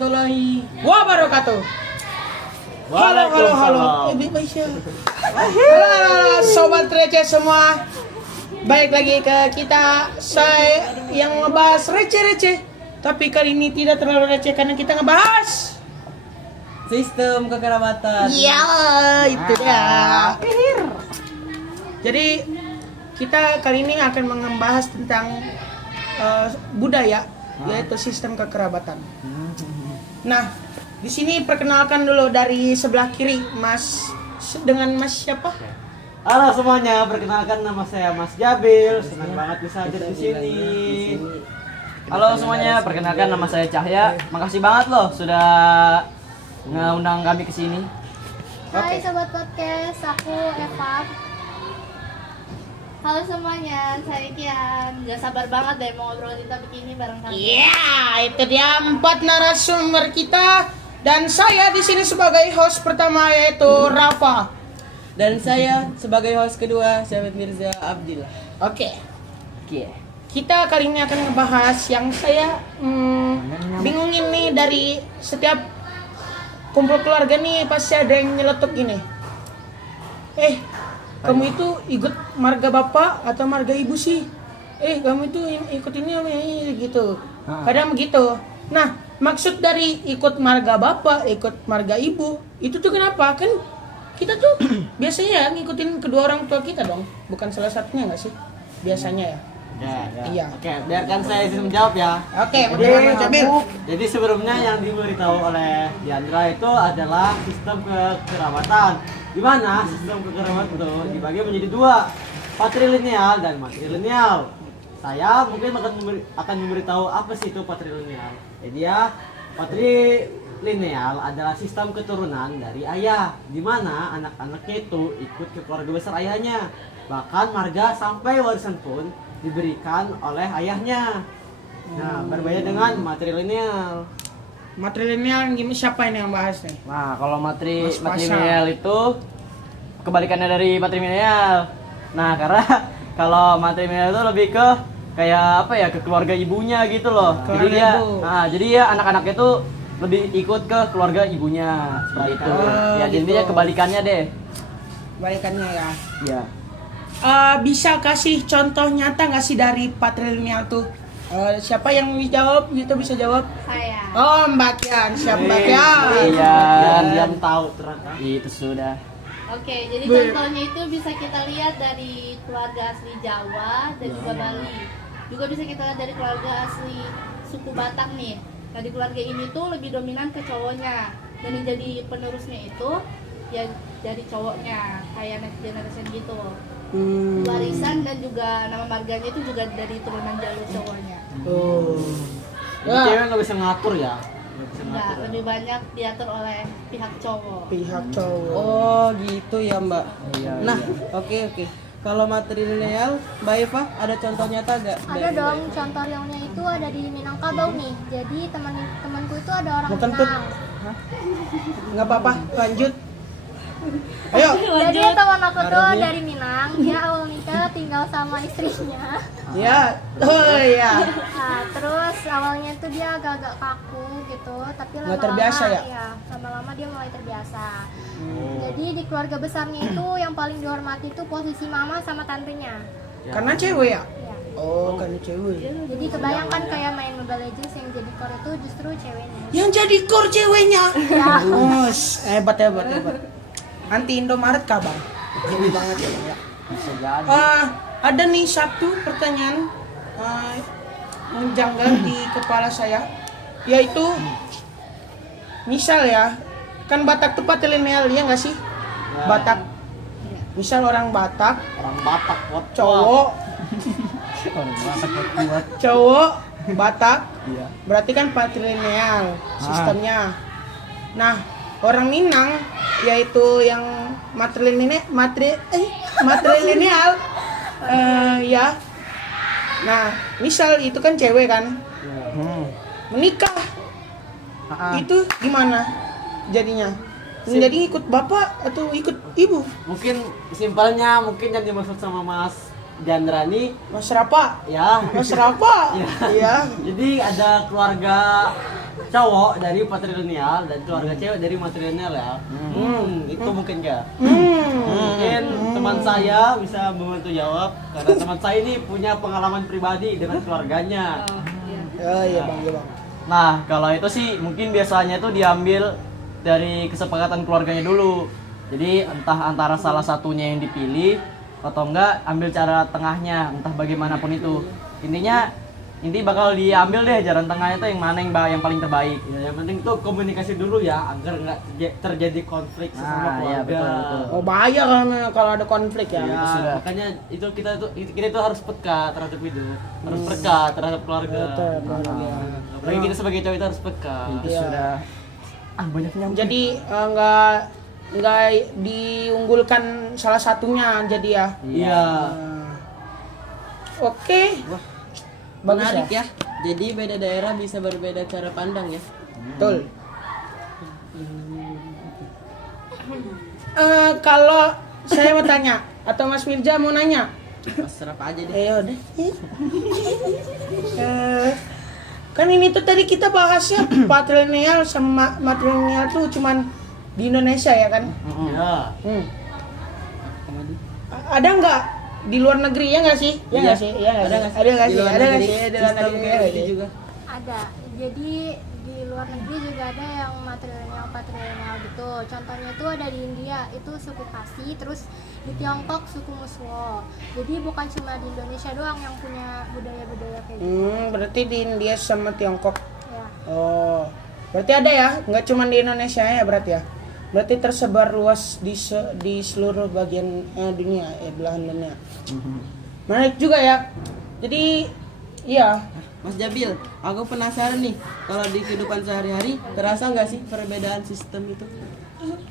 warahmatullahi wabarakatuh. Halo. Halo, sobat receh semua. Balik lagi ke kita, saya yang ngebahas receh-receh. Tapi kali ini tidak terlalu receh karena kita ngebahas sistem kekerabatan. iya, itu dia. Jadi kita kali ini akan membahas tentang budaya, yaitu sistem kekerabatan. Nah, di sini perkenalkan dulu dari sebelah kiri, Mas dengan Mas siapa? Halo semuanya, perkenalkan nama saya Mas Jabil. Senang banget bisa hadir di sini. Halo semuanya, perkenalkan nama saya Cahya. Makasih banget loh sudah ngundang kami ke sini. Hai sobat podcast, aku Eva. Halo semuanya, saya Kian. Gak sabar banget deh mau ngobrol di topik ini bareng kalian. Iya, itu dia 4 narasumber kita dan saya di sini sebagai host pertama yaitu Rafa. Dan saya sebagai host kedua, Syabet Mirza Abdillah. Oke. Kita kali ini akan ngebahas yang saya bingungin nih dari setiap kumpul keluarga nih pasti ada yang nyeletuk ini. Kamu itu ikut marga bapak atau marga ibu sih? Kamu itu ikut ini gitu. Kadang begitu. Nah, maksud dari ikut marga bapak, ikut marga ibu, itu tuh kenapa? Kan kita tuh biasanya ngikutin kedua orang tua kita dong. Bukan salah satunya nggak sih? Biasanya ya. Iya. Oke, biarkan saya izin menjawab ya. Oke, bagaimana Jabil? Jadi sebelumnya yang diberitahu oleh Diandra itu adalah sistem kekerabatan. Di mana sistem kekerabatan itu dibagi menjadi dua, patrilineal dan matrilineal. Saya mungkin akan memberitahu apa sih itu patrilineal. Jadi ya, patrilineal adalah sistem keturunan dari ayah, di mana anak-anaknya itu ikut ke keluarga besar ayahnya. Bahkan marga sampai warisan pun diberikan oleh ayahnya. Nah, berbeda dengan matrilineal. Matrilineal gimana, siapa ini yang bahas nih? Nah, kalau Mas matrilineal itu kebalikannya dari patrilineal. Nah, karena kalau matrilineal itu lebih ke kayak apa ya, ke keluarga ibunya gitu loh. Jadi ya anak-anaknya itu lebih ikut ke keluarga ibunya seperti itu. Ya, gitu. jadinya kebalikannya deh. Kebalikannya ya. Iya. Bisa kasih contoh nyata nggak sih dari patrilineal tuh? Siapa yang jawab gitu, bisa jawab? Saya. Oh, Mbak Kian, siap Mbak Kian. Iya, diam tahu ternyata. Itu sudah. Oke, jadi contohnya itu bisa kita lihat dari keluarga asli Jawa dan juga Bali. Juga bisa kita lihat dari keluarga asli suku Batak nih. Nah, di keluarga ini tuh lebih dominan ke cowoknya. Dan yang jadi penerusnya itu ya dari cowoknya, kayak next generation gitu. Warisan dan juga nama marganya itu juga dari turunan jalur cowoknya. Jadi cewek nggak bisa ngatur ya? Enggak, lebih banyak diatur oleh pihak cowok. Pihak cowok. Oh gitu ya Mbak. Iya, Nah iya. oke. Kalau matrilineal, Mbak Eva ada contoh nyata gak? Ada dong, contoh realnya itu ada di Minangkabau nih. Jadi temanku itu ada orang Bukan tuh. Minang. Nggak apa-apa, lanjut. Ayo. Jadi teman aku tuh dari Minang, dia awal nikah tinggal sama istrinya. Ya. Oh iya. Nah, terus awalnya tuh dia agak-agak kaku gitu, tapi Nggak lama-lama terbiasa ya? lama-lama dia mulai terbiasa. Jadi di keluarga besarnya itu yang paling dihormati itu posisi mama sama tantenya. Karena cewek ya? Ya. Oh, karena cewek. Jadi kebayangkan kayak main Mobile Legends yang jadi core itu justru ceweknya. Yang jadi core ceweknya. Ya. Oh, hebat. Anti Indomaret kah, Bang? Hebat banget ya, Bang ya. Bisa jadi. Ada nih satu pertanyaan menjanggal di kepala saya, yaitu misal ya, kan Batak tuh patrilineal ya nggak sih? Batak, misal orang Batak, kuat cowok Batak, Iya. berarti kan patrilineal sistemnya. Nah, orang Minang yaitu yang matrilineal ya. Nah, misal itu kan cewek kan menikah, itu gimana jadinya? Jadi ikut bapak atau ikut ibu? Mungkin simpelnya yang dimaksud sama Mas Jandrani, Mas Rapa, ya. Mas Rapa, Ya. iya. Jadi ada keluarga cowok dari patrilineal dan keluarga cewek dari matrilineal ya. Itu mungkin enggak? Mungkin teman saya bisa membantu jawab karena teman saya ini punya pengalaman pribadi dengan keluarganya. Oh iya bang, iya bang. Nah, kalau itu sih mungkin biasanya itu diambil dari kesepakatan keluarganya dulu. Jadi entah antara salah satunya yang dipilih atau enggak ambil cara tengahnya, entah bagaimanapun itu. Inti bakal diambil deh jalan tengahnya tuh yang mana yang paling terbaik. Ya, yang penting tuh komunikasi dulu ya agar nggak terjadi konflik sesama Nah, iya, keluarga. betul. Oh bahaya kalau ada konflik ya. Ya, sudah. makanya itu kita itu harus peka terhadap itu, harus peka terhadap keluarga. Terhadap keluarga. Apalagi kita sebagai cowok itu harus peka. Itu Iya. sudah banyak nyambung. Jadi nggak diunggulkan salah satunya jadi ya. Iya. Oke. Bagus Menarik ya. Jadi beda daerah bisa berbeda cara pandang ya. Betul. Kalau saya mau tanya atau Mas Mirza mau nanya, Serap aja deh. ayo deh. Kan ini tuh tadi kita bahasnya patrilineal sama matrilineal tuh cuman di Indonesia ya kan? Iya. Ada nggak di luar negeri ya nggak sih? Ya nggak sih? Ya nggak Ada sih? nggak sih? Ada nggak Di sih? luar Ada nggak negeri sih? Di luar sistem negeri kayak ya nggak gitu sih? juga. Ada. Jadi di luar negeri juga ada yang matrilineal patrilineal gitu. Contohnya itu ada di India, itu suku Khasi, terus di Tiongkok suku Muswo. Jadi bukan cuma di Indonesia doang yang punya budaya-budaya kayak gitu. Berarti di India sama Tiongkok. Ya. Oh, berarti ada ya? Nggak cuma di Indonesia ya berarti ya? Berarti tersebar luas di seluruh bagian dunia, belahan dunia. Menarik juga ya. Jadi, iya. Mas Jabil, aku penasaran nih, kalau di kehidupan sehari-hari terasa nggak sih perbedaan sistem itu?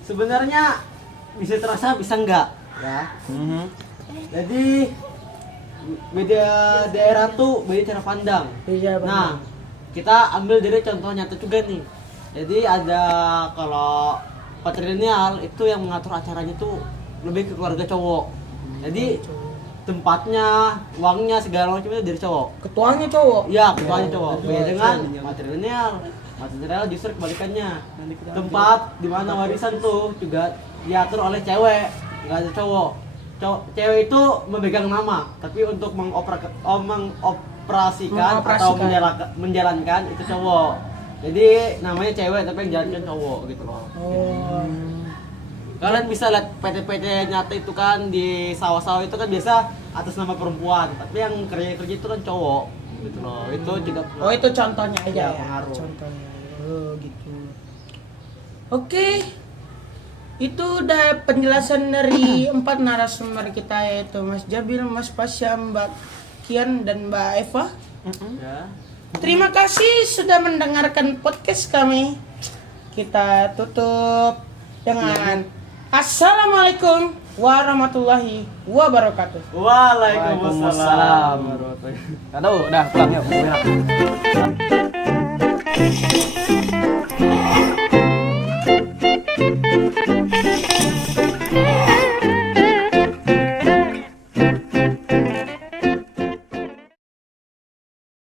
Sebenarnya bisa terasa bisa enggak ya. Jadi beda daerah tuh beda cara pandang. Iya, Bang. Nah, kita ambil dari contoh nyata juga nih. Jadi ada kalau patrilineal itu yang mengatur acaranya tuh lebih ke keluarga cowok. Jadi tempatnya, uangnya segala macam itu dari cowok. Ketuanya cowok. Iya, ketuanya cowok. Beda dengan matrilineal. Matrilineal justru kebalikannya. Tempat di mana warisan tuh juga diatur oleh cewek, nggak ada cowok. Cewek itu memegang nama, tapi untuk mengoperasikan atau menjalankan itu cowok. Jadi namanya cewek tapi yang jalankan cowok gitu loh. Oh. Kalian bisa lihat PT-PT nyata itu kan di sawah-sawah itu kan biasa atas nama perempuan, tapi yang kerja-kerja itu kan cowok gitu loh. Itu juga Oh, itu contohnya aja Ya, ya. pengaruh. Contohnya. Oh, gitu. Oke. Itu udah penjelasan dari 4 narasumber kita yaitu Mas Jabil, Mas Pasya, Mbak Kian dan Mbak Eva. ya. Terima kasih sudah mendengarkan podcast kami. Kita tutup dengan Assalamualaikum warahmatullahi wabarakatuh. Waalaikumsalam. Aduh, udah pulang yuk.